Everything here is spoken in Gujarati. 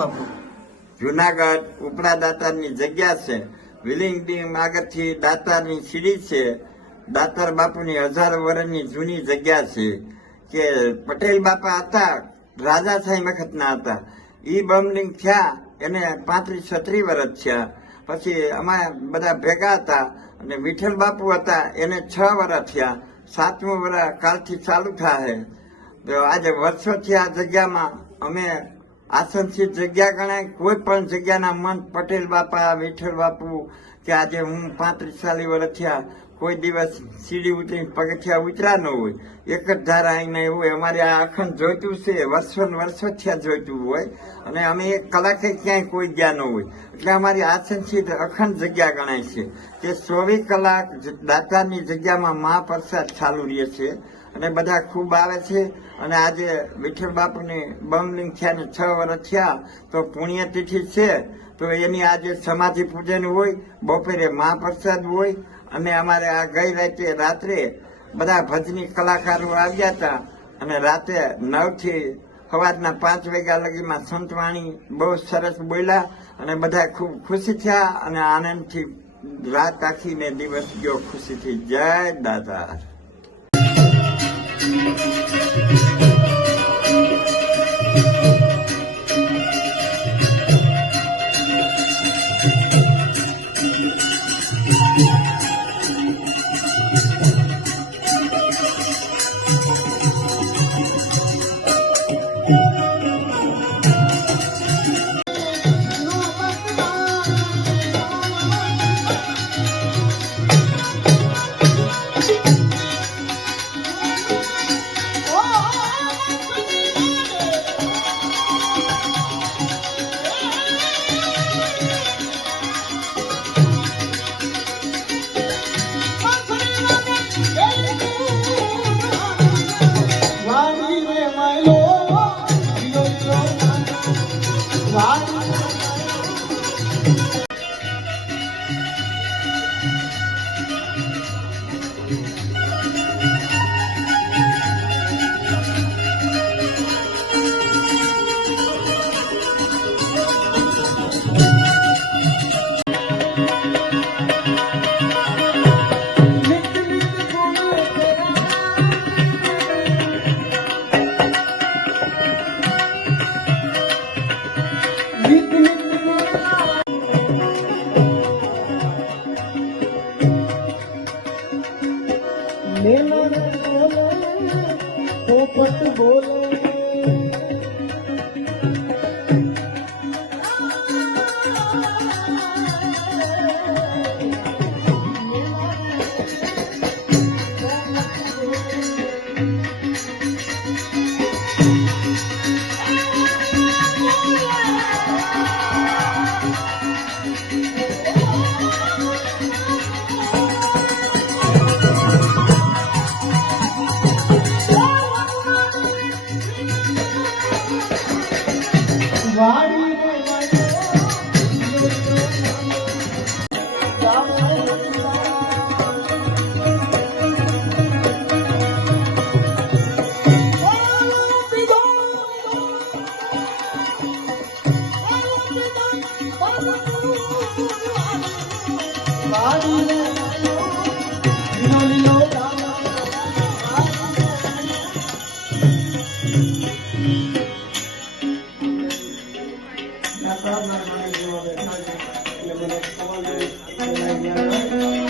બાપુ જુનાગઢ ઉપડા દાતારની જગ્યા છે. વિલિંગ ડીમ આગળથી દાતારની સીડી છે. દાતાર બાપુની 1000 વર્ષની જૂની જગ્યા છે કે પટેલ બાપા હતા, રાજાશાહી વખતના હતા. ઈ બમલિંગ થયા એને 35-36 વર્ષ થયા. પછી અમે બધા ભેગા હતા અને વિઠ્ઠલ બાપુ હતા એને 6 વર્ષ થયા. 7મું વર્ષ કાલથી ચાલુ થાય. તો આજે વર્ષોથી આ જગ્યામાં અમે આસનશીલ જગ્યા ગણાય. કોઈ પણ જગ્યાના મન પટેલ બાપા, વિઠ્ઠલ બાપુ કે આજે હું 35-40 વર્ષ થયા કોઈ દિવસ સીડી ઉતરીને પગથિયા ઉતર્યા ન હોય. એક જ ધારા આવીને એવું અમારે આ અખંડ જોઈતું છે. વર્ષો થયા જોઈતું હોય અને અમે એક કલાકે ક્યાંય કોઈ ગયા ન હોય. એટલે અમારી આસનશીલ અખંડ જગ્યા ગણાય છે કે 24 કલાક દાતારની જગ્યામાં મહાપ્રસાદ ચાલુ રહે છે અને બધા ખૂબ આવે છે. અને આજે વિઠ્ઠલ બાપુની બમલિંગ થયા ને 6 વર્ષ થયા તો પુણ્યતિથિ છે. તો એની આજે સમાધિ પૂજન હોય, બપોરે મહાપ્રસાદ હોય. અને અમારે આ ગઈ રાત્રે બધા ભજની કલાકારો આવ્યા હતા અને રાતે 9 થી સવારના 5 વાગ્યા લગીમાં સંતવાણી બહુ સરસ બોલ્યા અને બધા ખૂબ ખુશી થયા અને આનંદથી રાત આખીને દિવસ ગયો ખુશીથી. જય દાતા. પોપટ બોલે Nah, kalau mana-mana yang mau